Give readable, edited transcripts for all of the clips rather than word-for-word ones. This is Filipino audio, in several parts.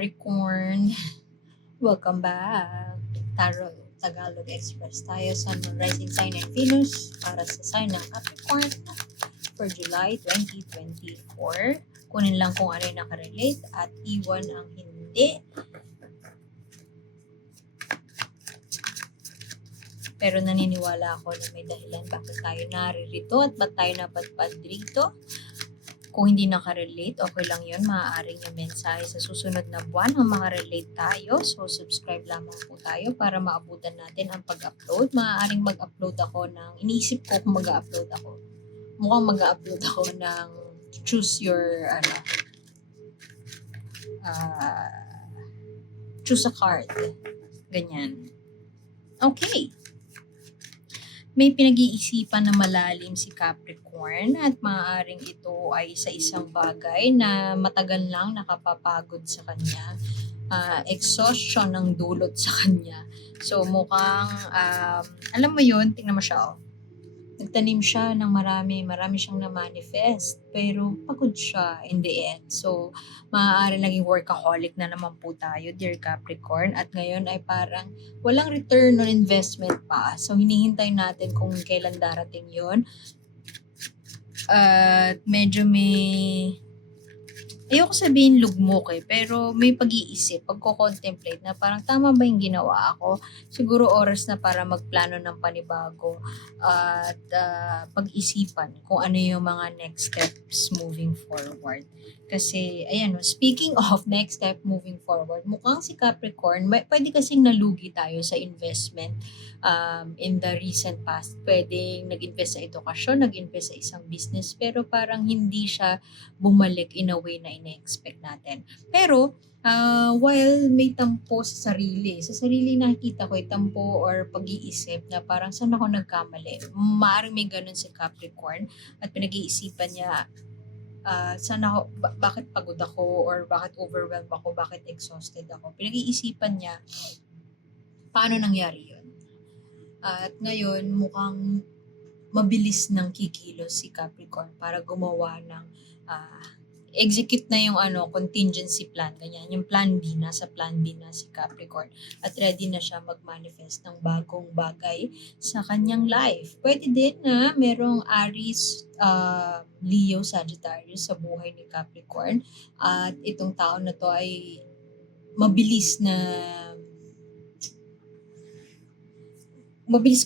Capricorn. Welcome back. Tarot Tagalog Express tayo sa Rising Sign ng Venus para sa sign ng Capricorn for July 2024. Kunin lang kung ano yung nakarelate at iwan ang hindi. Pero naniniwala ako na may dahilan bakit tayo naririto at ba't tayo napadpad rito. Kung hindi nakarelate, okay lang yun. Maaaring yung mensahe sa susunod na buwan ang makarelate tayo. So, subscribe lamang po tayo para maabutan natin ang pag-upload. Maaaring mag-upload ako ng, iniisip ko kung mag-upload ako. Mukhang mag-upload ako ng choose your, choose a card. Ganyan. Okay. May pinag-iisipan na malalim si Capricorn at maaaring ito ay sa isang bagay na matagal lang nakapapagod sa kanya. Exhaustion ang dulot sa kanya. So mukhang, alam mo yun, tingnan mo siya, nagtanim siya ng marami siyang na-manifest, pero pagod siya in the end. So, maaari naging workaholic na naman po tayo, dear Capricorn, at ngayon ay parang walang return on investment pa. So, hinihintay natin kung kailan darating yon. At medyo may, ayoko sabihin lugmok pero may pag-iisip, pagko-contemplate na parang tama ba yung ginawa ako? Siguro oras na para magplano ng panibago at pag-isipan kung ano yung mga next steps moving forward. Kasi, ayan, speaking of next step moving forward, mukhang si Capricorn, pwede kasing nalugi tayo sa investment in the recent past. Pwedeng nag-invest sa edukasyon, nag-invest sa isang business, pero parang hindi siya bumalik in a way na ine-expect natin. Pero, while may tampo sa sarili nakikita ko tampo or pag-iisip na parang saan ako nagkamali. Maaaring may ganun si Capricorn at pinag-iisipan niya saan ako, bakit pagod ako or bakit overwhelmed ako, bakit exhausted ako. Pinag-iisipan niya paano nangyari yun. At ngayon mukhang mabilis nang kikilos si Capricorn para gumawa ng execute na yung contingency plan, ganyan. Yung plan B, nasa plan B na si Capricorn. At ready na siya mag-manifest ng bagong bagay sa kanyang life. Pwede din na merong Aries, Leo, Sagittarius sa buhay ni Capricorn. At itong tao na to ay mabilis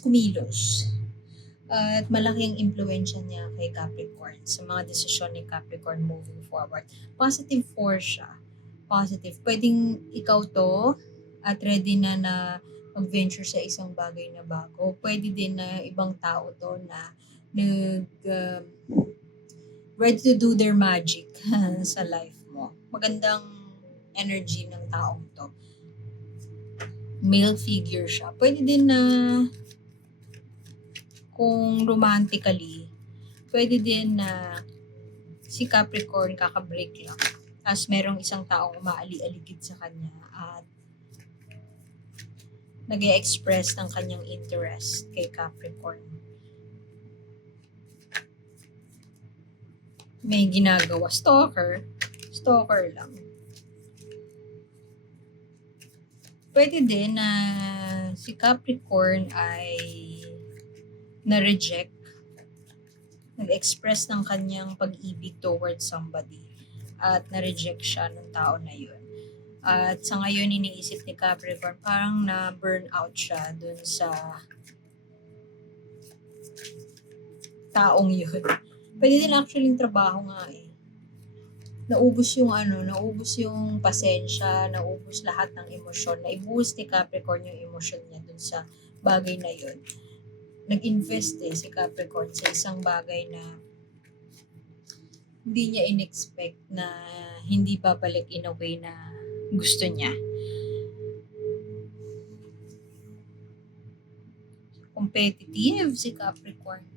kumilos. At malaking impluensya niya kay Capricorn sa mga desisyon ni Capricorn moving forward. Positive force siya. Positive. Pwedeng ikaw to at ready na mag-venture sa isang bagay na bago. Pwede din na ibang tao to na ready to do their magic sa life mo. Magandang energy ng taong to. Male figure siya. Pwede din na kung romantically, pwede din na si Capricorn kakabreak lang. Tapos merong isang taong umaali-aligid sa kanya at nag-e-express ng kanyang interest kay Capricorn. May ginagawa. Stalker lang. Pwede din na si Capricorn ay na-reject, nag-express ng kanyang pag-ibig towards somebody at na-reject siya ng tao na yun. At sa ngayon, iniisip ni Capricorn, parang na-burn out siya dun sa taong yun. Pwede din actually yung trabaho nga naubos yung pasensya, naubos lahat ng emosyon, naibuhos ni Capricorn yung emosyon niya dun sa bagay na yun. Nag-invest si Capricorn sa isang bagay na hindi niya in-expect na hindi babalik in a way na gusto niya. Competitive si Capricorn.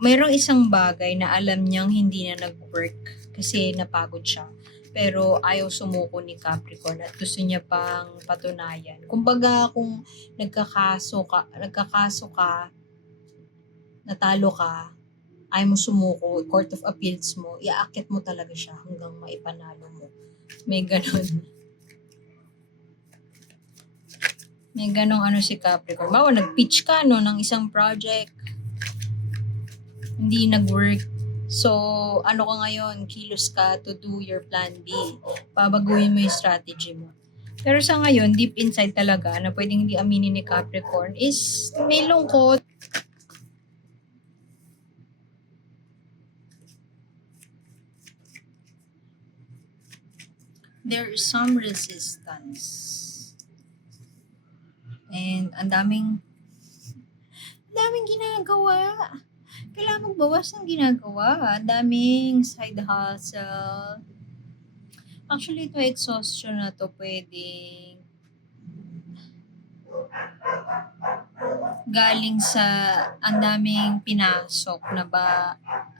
Mayroong isang bagay na alam niyang hindi na nag-work kasi napagod siya. Pero ayaw sumuko ni Capricorn at gusto niya pang patunayan. Kumbaga kung nagkakaso ka, natalo ka, ayaw mo sumuko, Court of Appeals mo, iaakit mo talaga siya hanggang maipanalo mo. May ganon. May ganong si Capricorn. Bawa, nag-pitch ka ng isang project, hindi nag-work. So, ka ngayon, kilos ka to do your plan B. Babaguhin mo yung strategy mo. Pero sa ngayon, deep inside talaga, na pwedeng hindi aminin ni Capricorn, is may lungkot. There is some resistance. And ang daming ginagawa. Kailangan magbawas ng ginagawa. Ang daming side hustle. Actually, ito exhaustion na to pwedeng galing sa ang daming pinasok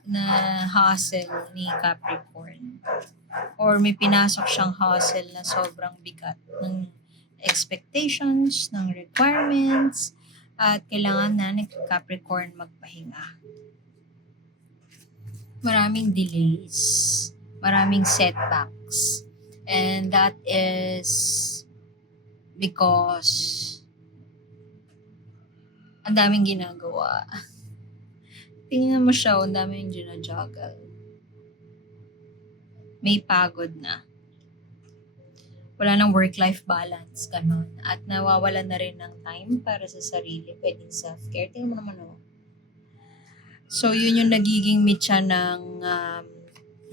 na hustle ni Capricorn. Or may pinasok siyang hustle na sobrang bigat ng expectations, ng requirements, at kailangan na ni Capricorn magpahinga. Maraming delays, maraming setbacks, and that is because ang daming ginagawa. Tingnan mo siya, ang daming ginajuggle. May pagod na. Wala nang work-life balance, ganon. At nawawala na rin ng time para sa sarili, pwedeng self-care. Tingnan mo naman, So, yun yung nagiging mitya ng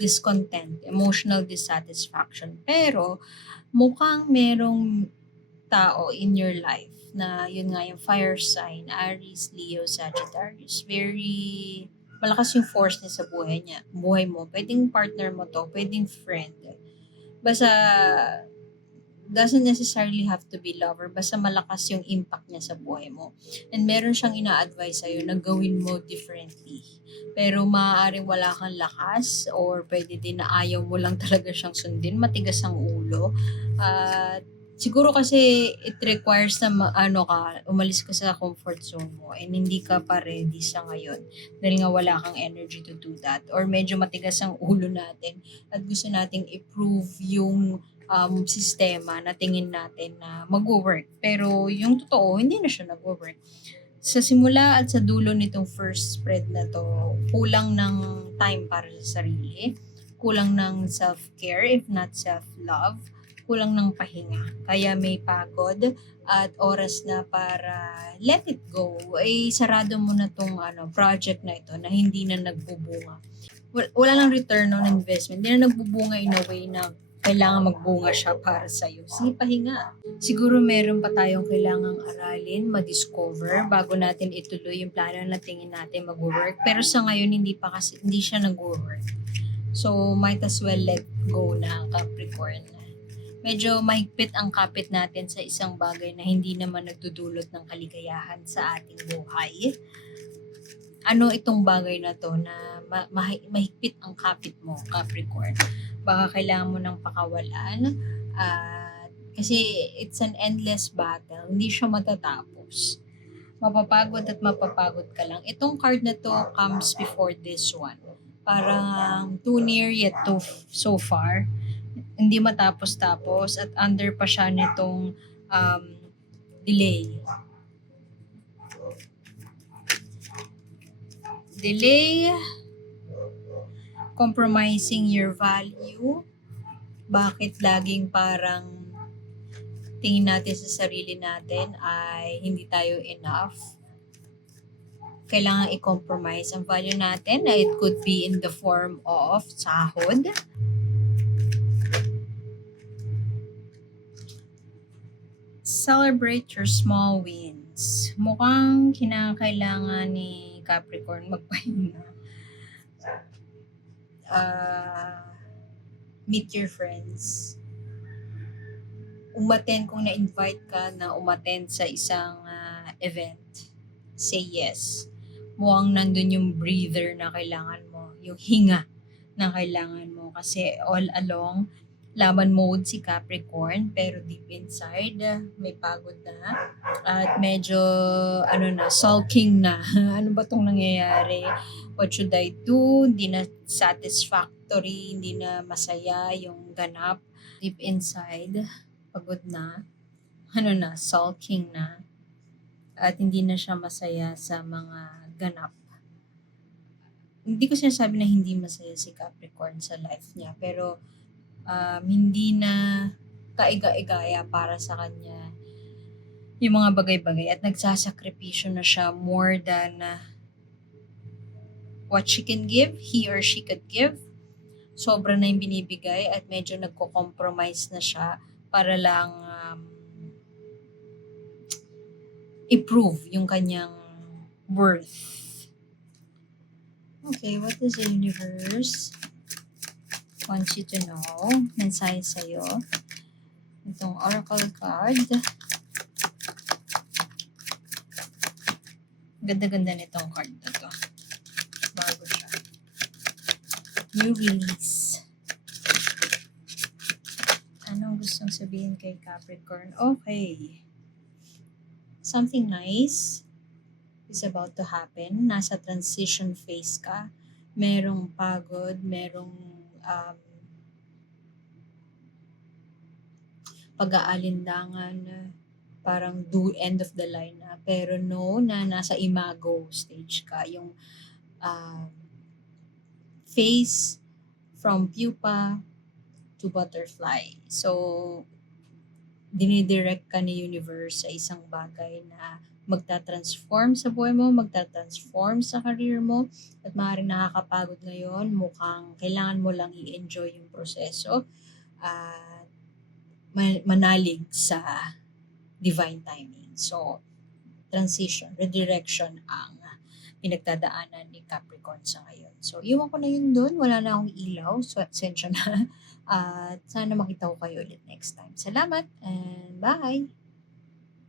discontent, emotional dissatisfaction. Pero, mukhang merong tao in your life na yun nga yung fire sign, Aries, Leo, Sagittarius. Very malakas yung force niya sa buhay mo. Pwedeng partner mo to, pwedeng friend. Basta doesn't necessarily have to be lover, basta malakas yung impact niya sa buhay mo. And meron siyang ina-advise sa'yo na gawin mo differently. Pero maaaring wala kang lakas or pwede din na ayaw mo lang talaga siyang sundin, matigas ang ulo. Siguro kasi it requires na umalis ka sa comfort zone mo and hindi ka pa ready sa ngayon dahil nga wala kang energy to do that. Or medyo matigas ang ulo natin at gusto nating i-prove yung sistema na tingin natin na mag-work. Pero yung totoo, hindi na siya nag-work. Sa simula at sa dulo nitong first spread na to, kulang ng time para sa sarili, kulang ng self-care if not self-love, kulang ng pahinga. Kaya may pagod at oras na para let it go. Sarado mo na tong project na ito na hindi na nagbubunga. Wala nang return on investment. Hindi na nagbubunga in a way na kailangan magbunga siya para sa'yo. Sige, pahinga. Siguro meron pa tayong kailangang aralin, ma-discover bago natin ituloy yung plano na tingin natin mag-work. Pero sa ngayon, hindi siya nag-work. So, might as well let go na Capricorn. Medyo mahigpit ang kapit natin sa isang bagay na hindi naman nagdudulot ng kaligayahan sa ating buhay. Ano itong bagay na to na mahigpit ang kapit mo, Capricorn? Baka kailangan mo ng pakawalan. Kasi it's an endless battle. Hindi siya matatapos. Mapapagod at mapapagod ka lang. Itong card na to comes before this one. Parang too near yet too so far. Hindi matapos-tapos at under pa siya nitong delay. Delay, compromising your value. Bakit laging parang tingin natin sa sarili natin ay hindi tayo enough? Kailangan i-compromise ang value natin na it could be in the form of sahod. Celebrate your small wins. Mukhang kinakailangan ni Capricorn magpahinga. Meet your friends. Umattend kung na-invite ka na umattend sa isang event. Say yes. Mukhang nandun yung breather na kailangan mo. Yung hinga na kailangan mo. Kasi all along, laman mode si Capricorn, pero deep inside, may pagod na. At medyo, sulking na. Ano ba tong nangyayari? What should I do? Hindi na satisfactory, hindi na masaya yung ganap. Deep inside, pagod na. Sulking na. At hindi na siya masaya sa mga ganap. Hindi ko sinasabi na hindi masaya si Capricorn sa life niya, pero hindi na kaiga-igaya para sa kanya yung mga bagay-bagay at nagsasakripisyo na siya more than what she can give, he or she could give. Sobra na yung binibigay at medyo nagko-compromise na siya para lang improve yung kanyang worth. Okay, what does the universe wants you to know? Mensahe sa'yo. Itong oracle card. Ganda-ganda nitong card na to. Bago siya. New release. Anong gustong sabihin kay Capricorn? Okay. Something nice is about to happen. Nasa transition phase ka. Merong pagod, merong pag-aalinlangan, parang end of the line na. Pero no, na nasa imago stage ka. Yung phase from pupa to butterfly. So, dinidirect ka ni universe sa isang bagay na magta-transform sa buhay mo, magta-transform sa career mo, at maaaring nakakapagod ngayon, mukhang kailangan mo lang i-enjoy yung proseso at manalig sa divine timing. So, transition, redirection ang pinagdadaanan ni Capricorn sa ngayon. So, iwan ko na yun dun. Wala na akong ilaw. So, sensya na. At sana makita ko kayo ulit next time. Salamat and bye!